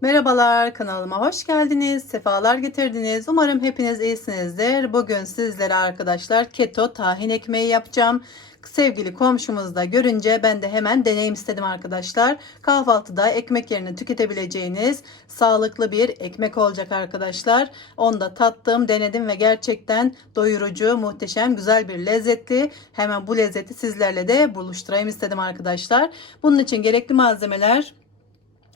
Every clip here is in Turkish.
Merhabalar kanalıma hoş geldiniz. Sefalar getirdiniz. Umarım hepiniz iyisinizdir. Bugün sizlere arkadaşlar keto tahin ekmeği yapacağım. Sevgili komşumuz da görünce ben de hemen deneyim istedim arkadaşlar. Kahvaltıda ekmek yerine tüketebileceğiniz sağlıklı bir ekmek olacak arkadaşlar. Onu da tattım, denedim ve gerçekten doyurucu, muhteşem, güzel bir lezzetli. Hemen bu lezzeti sizlerle de buluşturayım istedim arkadaşlar. Bunun için gerekli malzemeler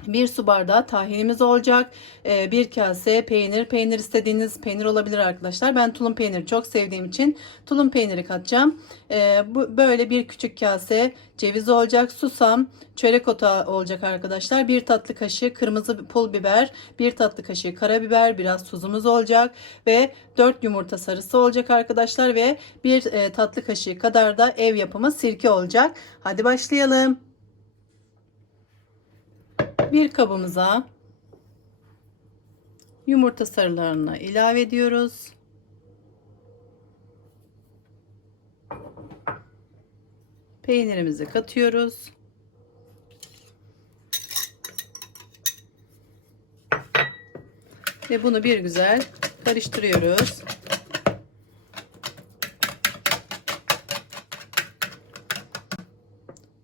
bir su bardağı tahinimiz olacak. Ee, bir kase peynir. Peynir istediğiniz peynir olabilir arkadaşlar. Ben tulum peyniri çok sevdiğim için tulum peyniri katacağım. Ee, bu böyle bir küçük kase ceviz olacak. Susam, çörek otu olacak arkadaşlar. Bir tatlı kaşığı kırmızı pul biber, bir tatlı kaşığı karabiber, biraz tuzumuz olacak ve 4 yumurta sarısı olacak arkadaşlar ve bir e, tatlı kaşığı kadar da ev yapımı sirke olacak. Hadi başlayalım. Bir kabımıza yumurta sarılarını ilave ediyoruz. Peynirimizi katıyoruz. Ve bunu bir güzel karıştırıyoruz.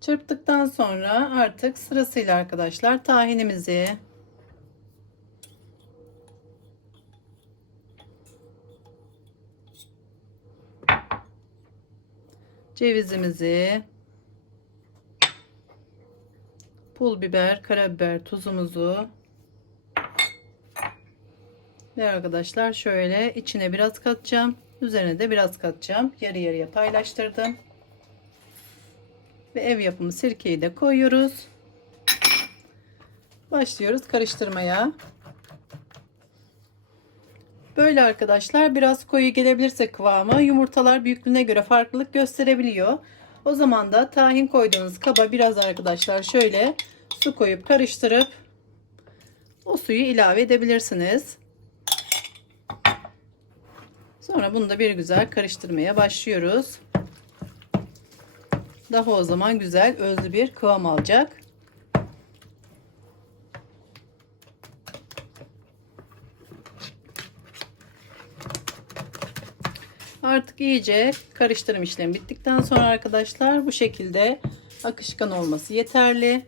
Çırptıktan sonra artık sırasıyla arkadaşlar tahinimizi cevizimizi pul biber, karabiber, tuzumuzu ve arkadaşlar şöyle içine biraz katacağım. Üzerine de biraz katacağım. Yarı yarıya paylaştırdım ve ev yapımı sirkeyi de koyuyoruz. Başlıyoruz karıştırmaya. Böyle arkadaşlar biraz koyu gelebilirse kıvamı yumurtalar büyüklüğüne göre farklılık gösterebiliyor. O zaman da tahin koyduğunuz kaba biraz arkadaşlar şöyle su koyup karıştırıp o suyu ilave edebilirsiniz. Sonra bunu da bir güzel karıştırmaya başlıyoruz. Daha o zaman güzel özlü bir kıvam alacak. Artık iyice karıştırım işlemi bittikten sonra arkadaşlar bu şekilde akışkan olması yeterli.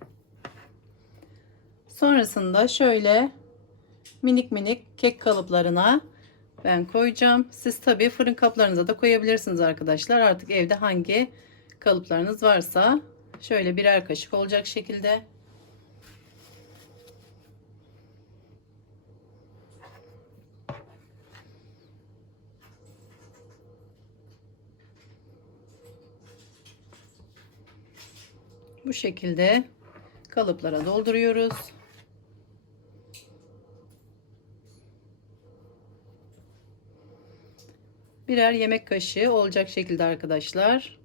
Sonrasında şöyle minik minik kek kalıplarına ben koyacağım. Siz tabii fırın kaplarınıza da koyabilirsiniz arkadaşlar. Artık evde hangi kalıplarınız varsa şöyle birer kaşık olacak şekilde bu şekilde kalıplara dolduruyoruz. Birer yemek kaşığı olacak şekilde arkadaşlar.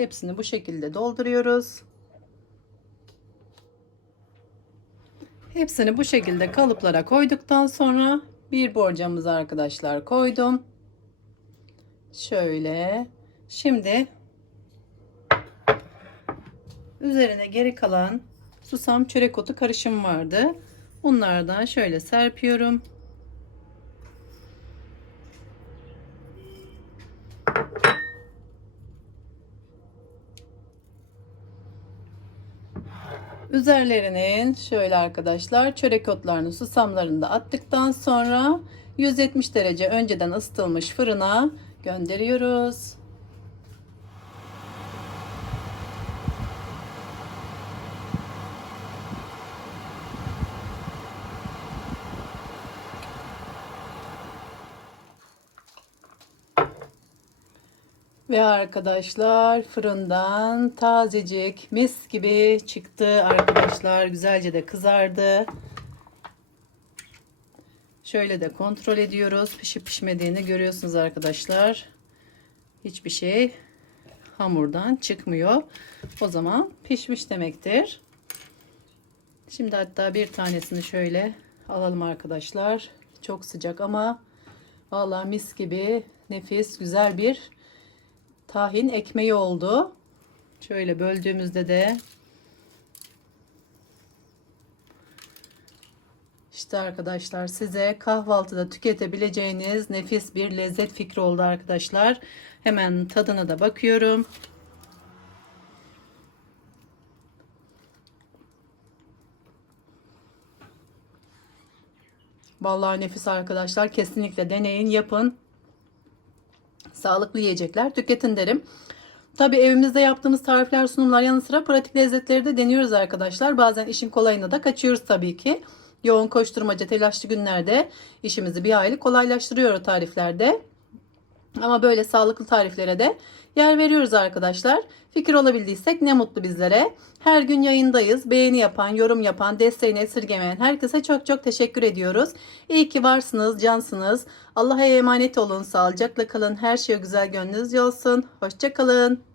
Hepsini bu şekilde dolduruyoruz. Hepsini bu şekilde kalıplara koyduktan sonra bir borcamızı arkadaşlar koydum. Şöyle. Şimdi üzerine geri kalan susam çörek otu karışım vardı. Bunlardan şöyle serpiyorum. Üzerlerinin şöyle arkadaşlar çörek otlarını susamlarını da attıktan sonra 170 derece önceden ısıtılmış fırına gönderiyoruz. Ve arkadaşlar fırından tazecik mis gibi çıktı arkadaşlar. Güzelce de kızardı. Şöyle de kontrol ediyoruz. Pişip pişmediğini görüyorsunuz arkadaşlar. Hiçbir şey hamurdan çıkmıyor. O zaman pişmiş demektir. Şimdi hatta bir tanesini şöyle alalım arkadaşlar. Çok sıcak ama vallahi mis gibi nefis güzel bir tahin ekmeği oldu. Şöyle böldüğümüzde de İşte arkadaşlar size kahvaltıda tüketebileceğiniz nefis bir lezzet fikri oldu arkadaşlar. Hemen tadına da bakıyorum. Vallahi nefis arkadaşlar. Kesinlikle deneyin, yapın. Sağlıklı yiyecekler tüketin derim. Tabi evimizde yaptığımız tarifler, sunumlar yanı sıra pratik lezzetleri de deniyoruz arkadaşlar. Bazen işin kolayına da kaçıyoruz tabii ki. Yoğun koşturmaca, telaşlı günlerde işimizi bir hayli kolaylaştırıyor o tariflerde. Ama böyle sağlıklı tariflere de yer veriyoruz arkadaşlar. Fikir olabildiysek ne mutlu bizlere. Her gün yayındayız. Beğeni yapan, yorum yapan, desteğini esirgemeyen herkese çok çok teşekkür ediyoruz. İyi ki varsınız, cansınız. Allah'a emanet olun, sağlıcakla kalın. Her şey güzel gönlünüzce olsun. Hoşçakalın.